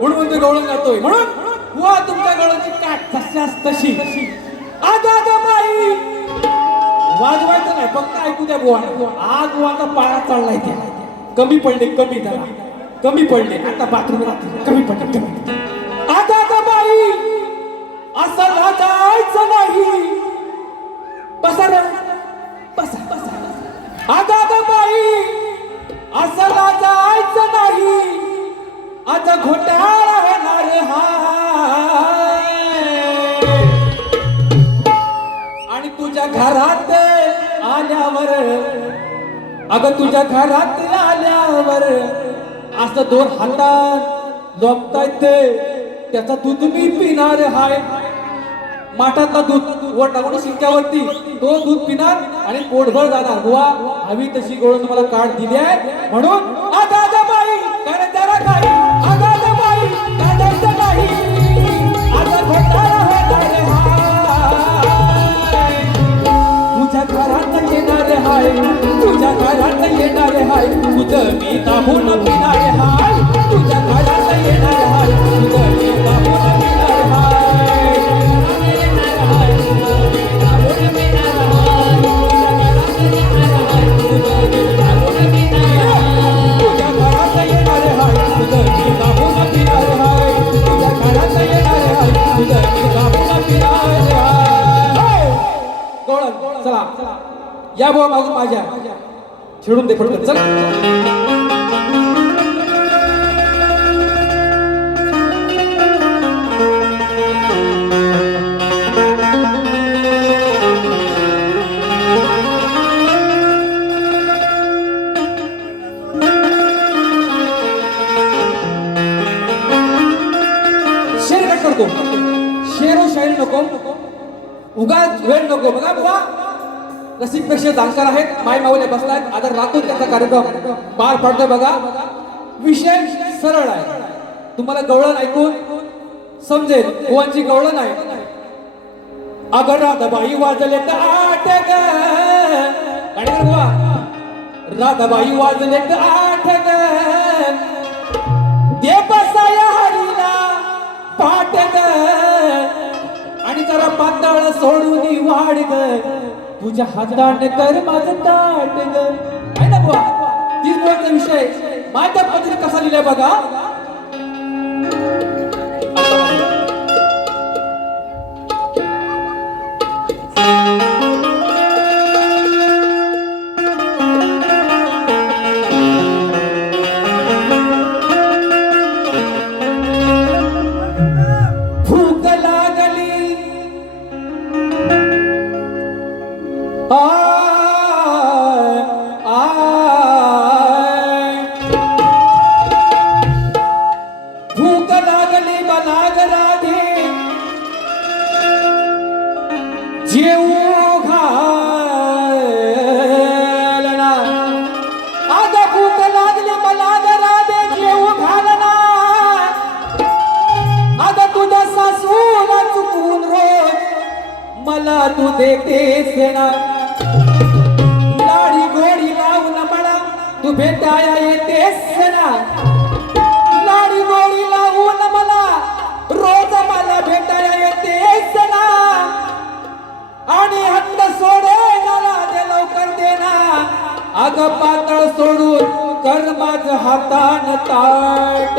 म्हणून म्हणतो गवळण जातोय. म्हणून? वा तुमच्या गवळणची काठ तशाच तशी. आगा आगा बाई! वाजवायचं नाही फक्त ऐकू द्या बुवा. आज बुवाचा पाळा चाललाय त्या. कमी पडले कमी जरा. कमी पडले. आता बाथरूम कमी पडले कमी आता आता बाई! असं लाजायचं नाही. बसा रे. बसा बसा. आता आता बाई! असं लाजायचं नाही. आता घोटाळा घरात आल्यावर अगं तुझ्या घरात आल्यावर असं दोन हातात झोपता ते त्याचा दूध मी पिणार हाय. माठातला दूध वर टाकून शिक्क्यावरती तो दूध पिणार आणि पोटभर जाणार. बुवा हवी तशी गोळून तुम्हाला काढ दिली आहे. म्हणून आता घरात येणार हाय तुझ्या घरात येणार हाय. तुझं मी दाबून पिणार हाय तुझ्या घरात येणार हाय. तुझं मी दाबून पिणार हाय. चला. या बुवा मागून माझ्या. छेडून दे पटकन चला. शेर काय करतो? शेर शायरी नको. उगाच वेळ नको. बघा बुवा. नसीबपेक्षा जाणकार आहेत. माय माऊले बसलायत. आता राखून त्यांचा कार्यक्रम पार पडतोय बघा. विषय सरळ आहे. तुम्हाला गवळण ऐकून समजेल गोवांची गवळण आहे. अगर राधाबाई वाजले तर आठ ग. राधाबाई वाजले तर आठ ग. दे बसाया हरीला पाट ग. आणि जरा पातळ सोडून वाढ ग. तुझ्या हाताने कर माझं ताट ग. आहे ना बुवा? तीच विषय. माझ्या पद्धतीने कसा लिहिलाय बघा? तू भेटाया येतेस ना लाडी लावून मला रोज मला भेटाया येतेस ना आणि हट्ट सोडे मला ते लवकर देना. अग पातळ सोडून कर माझ हातान ताट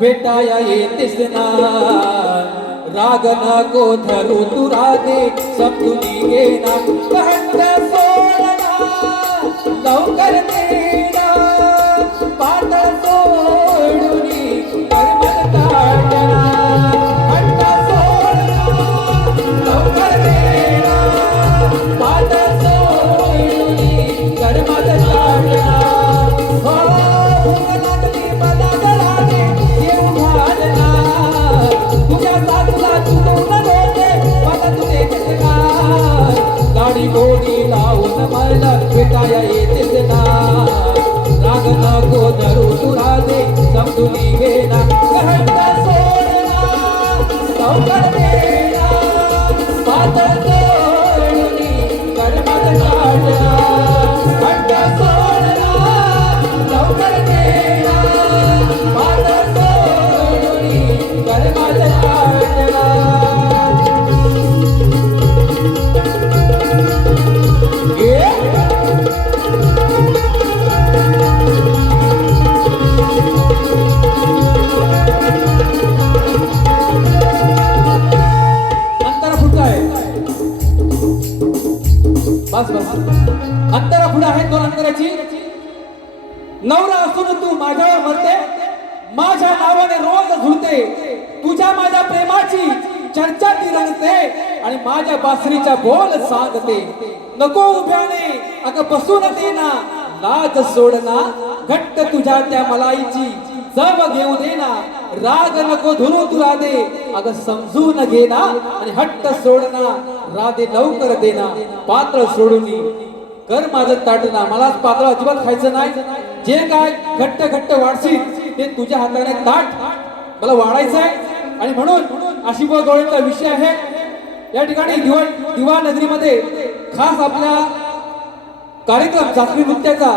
भेटाया येतेस ना. राग नको धरू तू रागे समजून घे ना. गाडी गोडी लावून मला भेटाया येतेच ना. राग नको धरू तुला राधे समजून घे ना. हट्ट नवरा असून तू माझ्यावर मरते. माझ्या नावाने रोज झुलते. तुझ्या माझ्या प्रेमाची चर्चा ती रंगते आणि माझ्या बासरीच्या बोल सांगते. नको उभ्याने अगं बसून देना लाज सोडना घट्ट तुझ्या त्या मलाईची जब घेऊ देना राग नको धुरू तू दे अगं समजून घेना आणि हट्ट सोडना राधे लवकर देना पात्र सोडून कर माझं ताटना मलाच पात्र अजिबात खायचं नाही. जे काय घट्ट घट्ट वाढशील ते तुझ्या हाताने ताट मला वाढायचं आहे. आणि म्हणून आशिबा गवळीचा विषय आहे. या ठिकाणी दिवा दिवा नगरीमध्ये खास आपल्या कार्यक्रम जागरी नृत्याचा